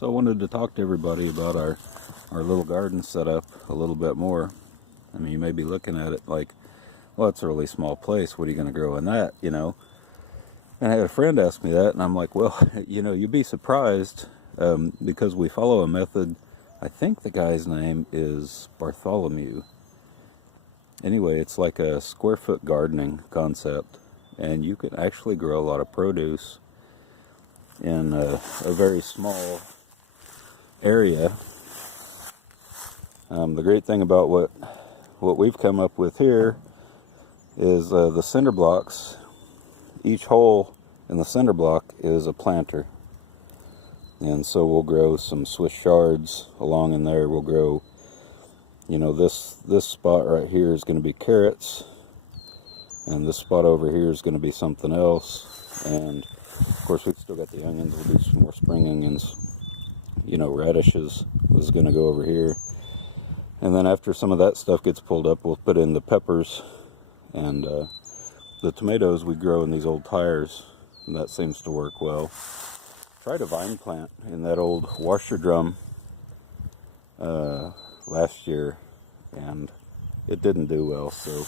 So I wanted to talk to everybody about our little garden setup a little bit more. I mean, you may be looking at it like, well, it's a really small place. What are you going to grow in that, you know? And I had a friend ask me that, and I'm like, well, you know, you'd be surprised because we follow a method. I think the guy's name is Bartholomew. Anyway, it's like a square foot gardening concept, and you can actually grow a lot of produce in a very small area. The great thing about what we've come up with here is the cinder blocks. Each hole in the cinder block is a planter, and so we'll grow some Swiss chards along in there. We'll grow, you know, this spot right here is going to be carrots, and this spot over here is going to be something else. And of course, we've still got the onions. We'll do some more spring onions. You know, radishes is going to go over here. And then after some of that stuff gets pulled up, we'll put in the peppers. And the tomatoes we grow in these old tires, and that seems to work well. Tried a vine plant in that old washer drum last year, and it didn't do well. So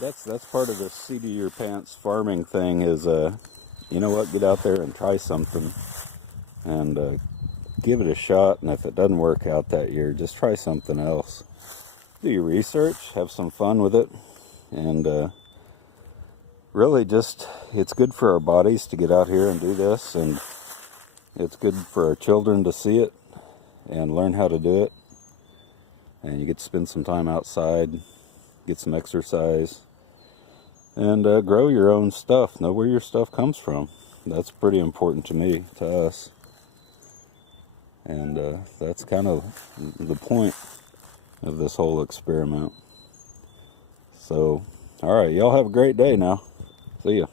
that's part of the seat of your pants farming thing is, you know what, get out there and try something and give it a shot. And if it doesn't work out that year, just try something else. Do your research, have some fun with it, and really just, it's good for our bodies to get out here and do this, and it's good for our children to see it and learn how to do it. And you get to spend some time outside, get some exercise, and grow your own stuff. Know where your stuff comes from. That's pretty important to me, to us. And that's kind of the point of this whole experiment. So, all right, y'all have a great day now. See ya.